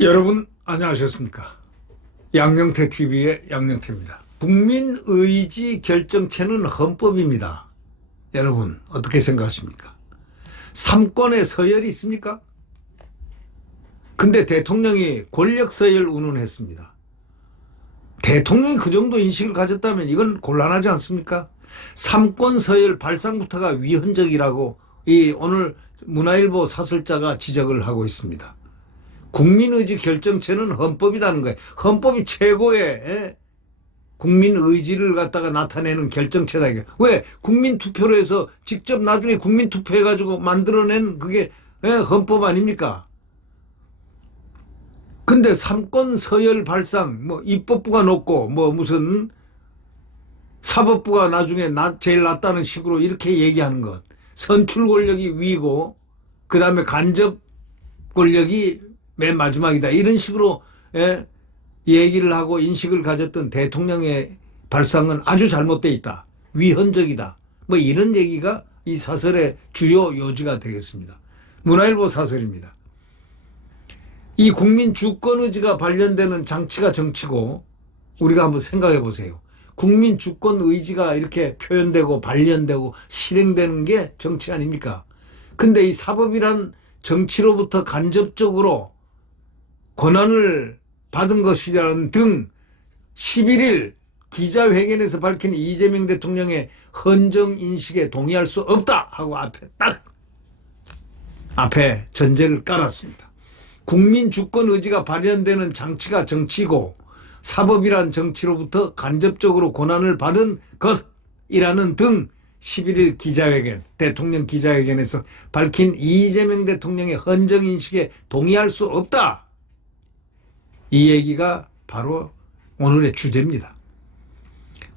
여러분 안녕하셨습니까? 양영태TV의 양영태입니다. 국민의지 결정체는 헌법입니다. 여러분 어떻게 생각하십니까? 삼권의 서열이 있습니까? 근데 대통령이 권력 서열 운운했습니다. 대통령이 그 정도 인식을 가졌다면 이건 곤란하지 않습니까? 삼권 서열 발상부터가 위헌적이라고 오늘 문화일보 사설자가 지적을 하고 있습니다. 국민의지 결정체는 헌법이라는 거예요. 헌법이 최고의 국민의지를 갖다가 나타내는 결정체다. 이게. 왜? 국민투표로 해서 직접 나중에 국민투표해가지고 만들어낸 그게 헌법 아닙니까? 근데 삼권 서열 발상, 입법부가 높고, 무슨 사법부가 나중에 제일 낫다는 식으로 이렇게 얘기하는 것. 선출 권력이 위고, 그 다음에 간접 권력이 맨 마지막이다. 이런 식으로 얘기를 하고 인식을 가졌던 대통령의 발상은 아주 잘못되어 있다. 위헌적이다. 이런 얘기가 이 사설의 주요 요지가 되겠습니다. 문화일보 사설입니다. 이 국민 주권 의지가 발현되는 장치가 정치고, 우리가 한번 생각해 보세요. 국민 주권 의지가 이렇게 표현되고 발현되고 실행되는 게 정치 아닙니까? 근데 이 사법이란 정치로부터 간접적으로 권한을 받은 것이라는 등 11일 기자회견에서 밝힌 이재명 대통령의 헌정 인식에 동의할 수 없다 하고 앞에 전제를 깔았습니다. 국민 주권 의지가 발현되는 장치가 정치고 사법이란 정치로부터 간접적으로 권한을 받은 것이라는 등 11일 기자회견, 대통령 기자회견에서 밝힌 이재명 대통령의 헌정 인식에 동의할 수 없다. 이 얘기가 바로 오늘의 주제입니다.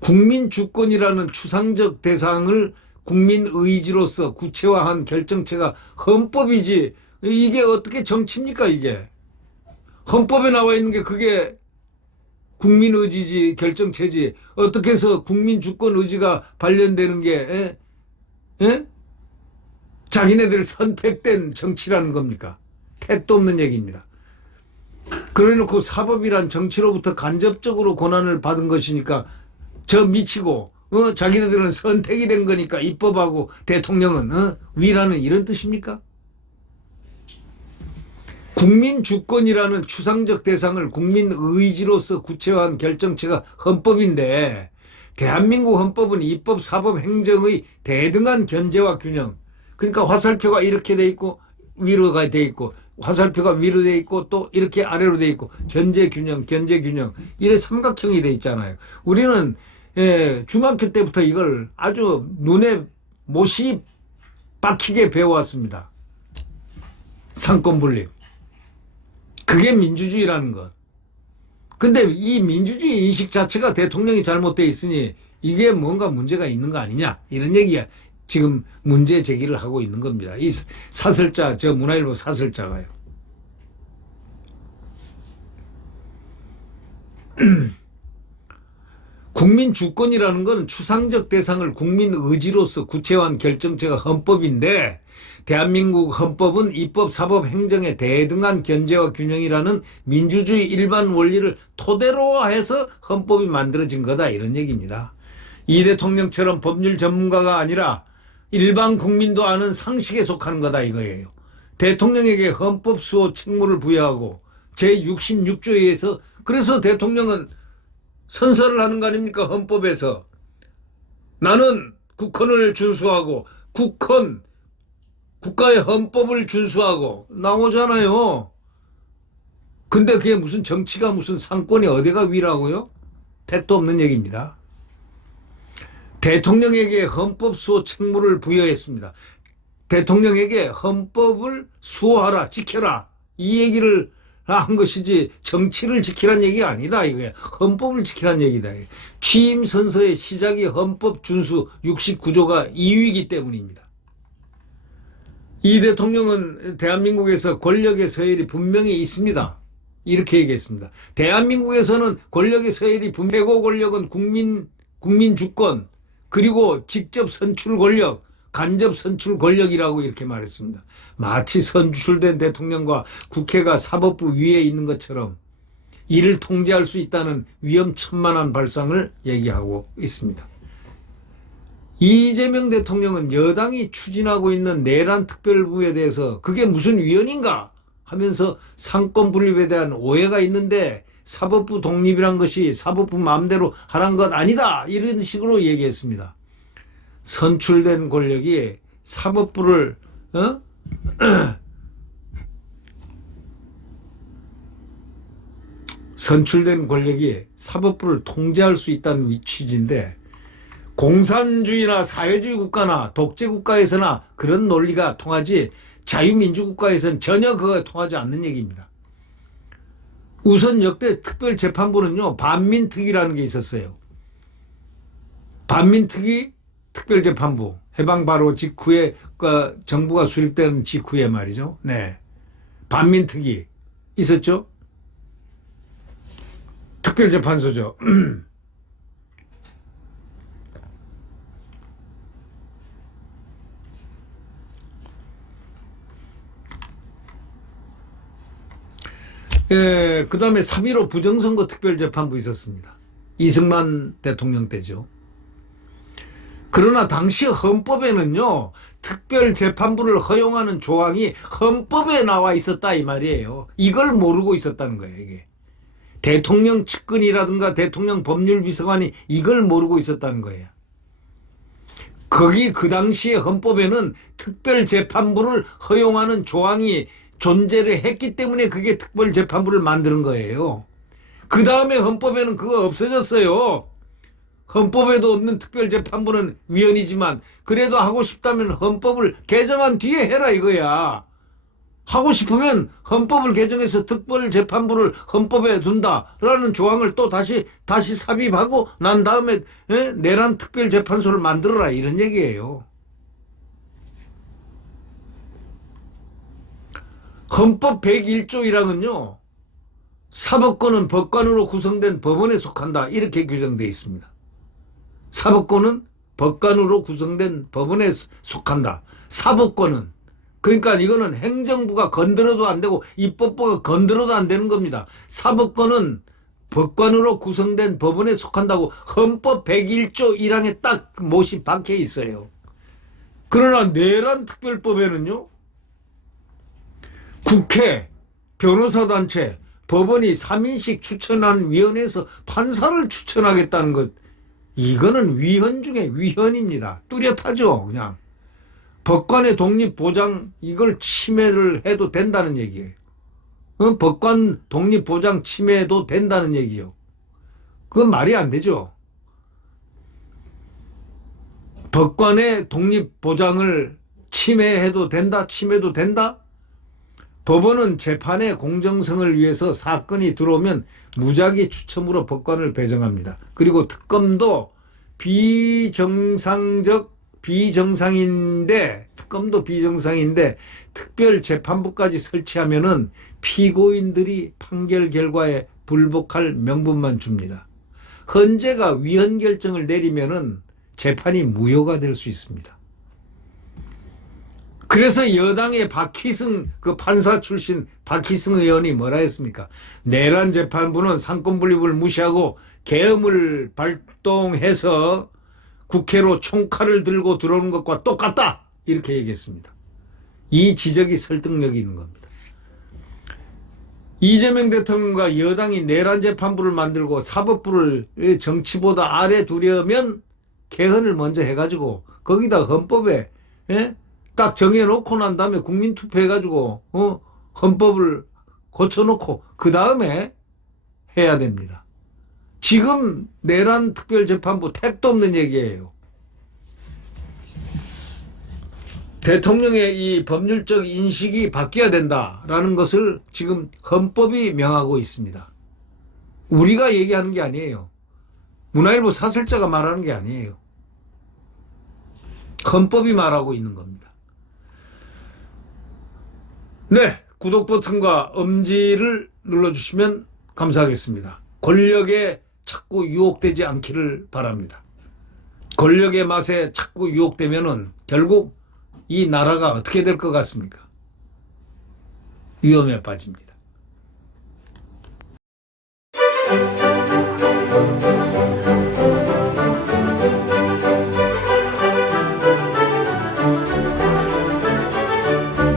국민 주권이라는 추상적 대상을 국민 의지로서 구체화한 결정체가 헌법이지, 이게 어떻게 정치입니까? 이게 헌법에 나와 있는 게 그게 국민 의지지 결정체지, 어떻게 해서 국민 주권 의지가 발현되는 게 자기네들 선택된 정치라는 겁니까? 택도 없는 얘기입니다. 그래놓고 사법이란 정치로부터 간접적으로 권한을 받은 것이니까 저 미치고 자기네들은 선택이 된 거니까 입법하고 대통령은 위라는 이런 뜻입니까? 국민 주권이라는 추상적 대상을 국민 의지로서 구체화한 결정체가 헌법인데, 대한민국 헌법은 입법, 사법, 행정의 대등한 견제와 균형, 그러니까 화살표가 이렇게 돼 있고 위로 돼 있고 화살표가 위로 돼 있고 또 이렇게 아래로 돼 있고 견제 균형 이래 삼각형이 돼 있잖아요. 우리는 중학교 때부터 이걸 아주 눈에 못이 박히게 배워왔습니다. 상권 분립. 그게 민주주의라는 것. 근데 이 민주주의 인식 자체가 대통령이 잘못되어 있으니 이게 뭔가 문제가 있는 거 아니냐, 이런 얘기야. 지금 문제 제기를 하고 있는 겁니다. 이 사설자, 저 문화일보 사설자가요. 국민 주권이라는 것은 추상적 대상을 국민 의지로서 구체화한 결정체가 헌법인데, 대한민국 헌법은 입법, 사법, 행정의 대등한 견제와 균형이라는 민주주의 일반 원리를 토대로 해서 헌법이 만들어진 거다, 이런 얘기입니다. 이 대통령처럼 법률 전문가가 아니라 일반 국민도 아는 상식에 속하는 거다, 이거예요. 대통령에게 헌법 수호 책무를 부여하고 제66조에 의해서, 그래서 대통령은 선서를 하는 거 아닙니까? 헌법에서 나는 국헌을 준수하고 국가의 헌법을 준수하고 나오잖아요. 근데 그게 무슨 정치가 무슨 상권이 어디가 위라고요? 택도 없는 얘기입니다. 대통령에게 헌법 수호 책무를 부여했습니다. 대통령에게 헌법을 수호하라, 지켜라, 이 얘기를 한 것이지 정치를 지키란 얘기가 아니다. 이거야. 헌법을 지키란 얘기다. 취임 선서의 시작이 헌법 준수 69조가 이유이기 때문입니다. 이 대통령은 대한민국에서 권력의 서열이 분명히 있습니다. 이렇게 얘기했습니다. 대한민국에서는 권력의 서열이 최고 권력은 국민 주권, 그리고 직접 선출 권력, 간접 선출 권력이라고 이렇게 말했습니다. 마치 선출된 대통령과 국회가 사법부 위에 있는 것처럼 이를 통제할 수 있다는 위험천만한 발상을 얘기하고 있습니다. 이재명 대통령은 여당이 추진하고 있는 내란 특별부에 대해서 그게 무슨 위헌인가 하면서 상권 분립에 대한 오해가 있는데 사법부 독립이란 것이 사법부 마음대로 하라는 것 아니다, 이런 식으로 얘기했습니다. 선출된 권력이 사법부를 선출된 권력이 사법부를 통제할 수 있다는 취지인데, 공산주의나 사회주의 국가나 독재 국가에서나 그런 논리가 통하지 자유민주 국가에서는 전혀 그거 통하지 않는 얘기입니다. 우선 역대 특별재판부는요, 반민특위라는 게 있었어요. 반민특위 특별재판부, 해방 바로 직후에 정부가 수립된 직후에 말이죠. 네, 반민특위 있었죠. 특별재판소죠. 예, 그 다음에 3.15 부정선거 특별재판부 있었습니다. 이승만 대통령 때죠. 그러나 당시 헌법에는요, 특별재판부를 허용하는 조항이 헌법에 나와 있었다 이 말이에요. 이걸 모르고 있었다는 거예요, 이게. 대통령 측근이라든가 대통령 법률비서관이 이걸 모르고 있었다는 거예요. 거기 그 당시에 헌법에는 특별재판부를 허용하는 조항이 존재를 했기 때문에 그게 특별재판부를 만드는 거예요. 그 다음에 헌법에는 그거 없어졌어요. 헌법에도 없는 특별재판부는 위헌이지만 그래도 하고 싶다면 헌법을 개정한 뒤에 해라 이거야. 하고 싶으면 헌법을 개정해서 특별재판부를 헌법에 둔다라는 조항을 또 다시 삽입하고 난 다음에 내란 특별재판소를 만들어라, 이런 얘기예요. 헌법 101조 1항은요, 사법권은 법관으로 구성된 법원에 속한다, 이렇게 규정되어 있습니다. 사법권은 법관으로 구성된 법원에 속한다. 사법권은, 그러니까 이거는 행정부가 건드려도 안 되고 입법부가 건드려도 안 되는 겁니다. 사법권은 법관으로 구성된 법원에 속한다고 헌법 101조 1항에 딱 못이 박혀 있어요. 그러나 내란 특별법에는요, 국회, 변호사단체, 법원이 3인씩 추천한 위원회에서 판사를 추천하겠다는 것, 이거는 위헌 중에 위헌입니다. 뚜렷하죠, 그냥. 법관의 독립 보장, 이걸 침해를 해도 된다는 얘기예요. 법관 독립 보장 침해도 된다는 얘기요. 그건 말이 안 되죠. 법관의 독립 보장을 침해해도 된다? 침해도 된다? 법원은 재판의 공정성을 위해서 사건이 들어오면 무작위 추첨으로 법관을 배정합니다. 그리고 특검도 비정상인데 특별재판부까지 설치하면은 피고인들이 판결 결과에 불복할 명분만 줍니다. 헌재가 위헌 결정을 내리면은 재판이 무효가 될 수 있습니다. 그래서 여당의 박희승, 그 판사 출신 박희승 의원이 뭐라 했습니까? 내란 재판부는 상권 분립을 무시하고 계엄을 발동해서 국회로 총칼을 들고 들어오는 것과 똑같다, 이렇게 얘기했습니다. 이 지적이 설득력이 있는 겁니다. 이재명 대통령과 여당이 내란 재판부를 만들고 사법부를 정치보다 아래 두려면 개헌을 먼저 해가지고 거기다 헌법에 딱 정해놓고 난 다음에 국민투표 해가지고 헌법을 고쳐놓고 그 다음에 해야 됩니다. 지금 내란 특별재판부 택도 없는 얘기예요. 대통령의 이 법률적 인식이 바뀌어야 된다라는 것을 지금 헌법이 명하고 있습니다. 우리가 얘기하는 게 아니에요. 문화일보 사설자가 말하는 게 아니에요. 헌법이 말하고 있는 겁니다. 네, 구독 버튼과 엄지를 눌러주시면 감사하겠습니다. 권력에 자꾸 유혹되지 않기를 바랍니다. 권력의 맛에 자꾸 유혹되면은 결국 이 나라가 어떻게 될 것 같습니까? 위험에 빠집니다.